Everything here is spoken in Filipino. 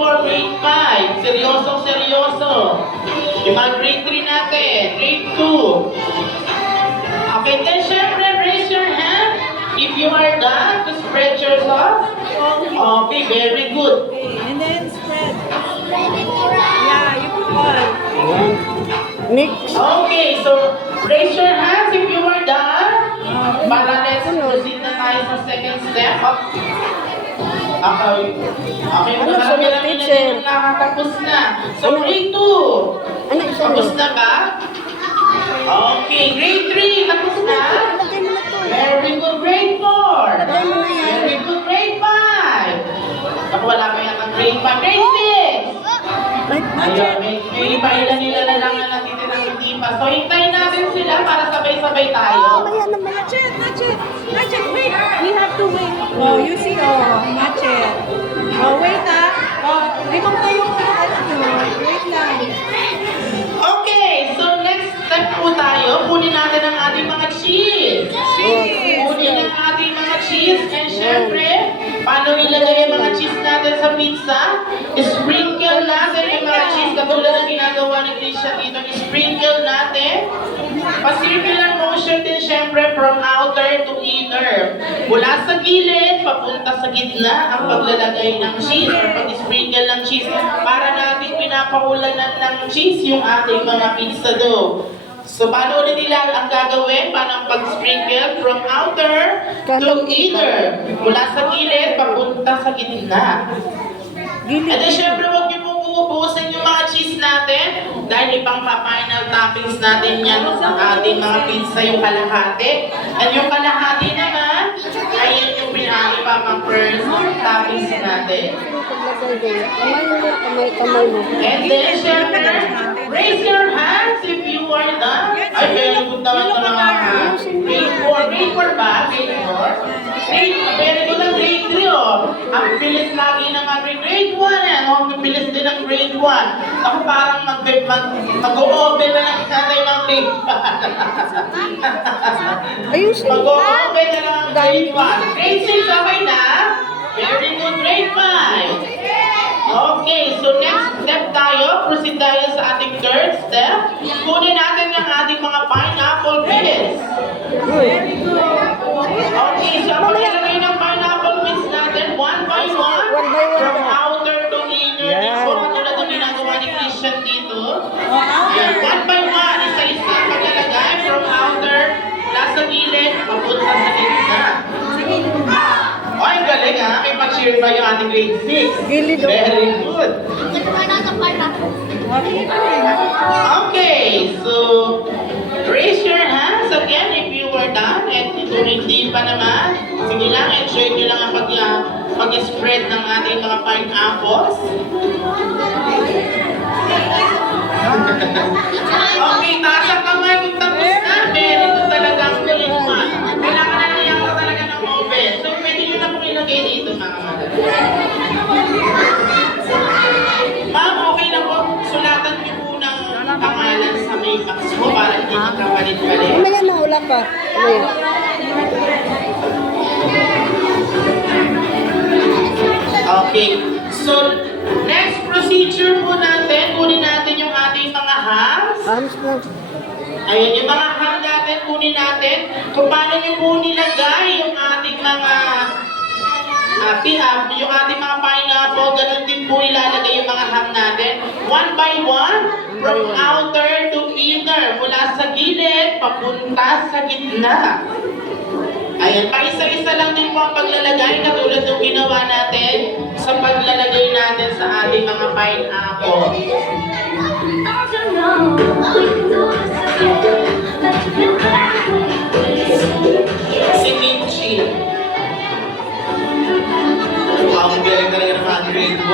4, grade 5. Seryosong seryoso. Yung mga grade 3 natin. Grade 2. Okay, then syempre, raise your hand if you are done to spread your sauce. Okay, very good. And then spread. Yeah, you put all. Mix. Okay, so raise your hands if you are done. Para let's proceed na tayo sa second step. Okay. Okay, Ano, marami sunod, lang teacher? na nakatapos na. So, grade 2. Ano isa Tapos niyo? na ba? Okay, grade 3. Tapos na? Lagay mo na to. Very good, grade 4. Lagay mo na yan. Very good, grade 5. Baka wala pa yata grade 5. Grade 6. Ayun, may iba ilan nila na lang na natitirang hindi pa. So, hintayin natin sila para sabay-sabay tayo. Mamaya naman. Match it, match it. Match it, wait. We have to wait. Oh, you see, oh, match it. Oh, wait Oh, limang tayo wait lang. Okay, so next step po tayo. Kunin natin ang ating mga cheese. Kunin ang ating mga cheese. And syempre, paano ilagay ang mga cheese natin sa pizza? Sprinkle natin yung mga cheese. Katulad ng ginagawa ni Christian dito. Sprinkle natin. Pa-circular motion din syempre from outer to inner. Mula sa gilid, papunta sa gitna ang paglalagay ng cheese or pag-sprinkle ng cheese para natin pinapakulanan ng cheese yung ating mga pizza dough. So, paano ulit nila ang gagawin? Paano ang pag-sprinkle from outer to inner? Mula sa gilid, papunta sa gitna. And then, syempre, huwag niyo pong uubusin yung mga cheese natin dahil ipang pa-final toppings natin yan sa ating mga pizza yung kalahati. And yung kalahati naman, ayan yung pinakipapang first toppings natin. Paglagay din. Kamay mo. And then, syempre, raise your hands if you are done. Ay, very good naman ito mga grade 4. Grade 4 ba? Grade 4? Very good ang grade 3, oh. Ang bilis lagi ng mga grade 1, eh. Ang bilis din ng grade 1. Ako parang mag-o-open na lang natin ng grade 1. Ayusin. Mag-o-open na lang ang grade 1. Grade 6, okay na? Very good, grade 5. Okay, so next step tayo. Proceed tayo sa ating third step. Kunin natin yung ating mga pineapple bits. Okay, so ang paglalagay ng pineapple bits natin, one by one, from outer to inner. Yan. So, katulad ng ginagawa ni Christian dito. Yan, one by one, isa-isa paglalagay from outer, nasa gilid, papunta sa gitna. Ay, galing ha. May pa-cheer pa yung ating grade 6. Gilid, oh. Very good. Okay, so raise your hands again if you were done. And kung hindi pa naman, sige lang, enjoy nyo lang ang pag-spread ng ating mga pineapples. Okay, taas ang kamay kung tapos na. Very good talaga ang galing mo. Kailangan na niya ka talaga ng oven. So, pwede nyo na pong ilagay dito, mga mga. Ma'am, okay na po. Sulatan niyo po ng pangalan sa may box mo para hindi magkapalit-palit. Mamaya na, wala pa. Mamaya. Okay. So, next procedure po natin, kunin natin yung ating mga hams. Hams na. Ayan, yung mga ham natin, kunin natin. Kung paano nyo po nilagay yung ating mga yung ating mga pineapple, ganun din po ilalagay yung mga ham natin. One by one, from outer to inner. Mula sa gilid, papunta sa gitna. Ayan, paisa-isa lang din po ang paglalagay, katulad ng ginawa natin sa paglalagay natin sa ating mga pineapple. Si Minchi. Ang galing talaga ng mga grade 1.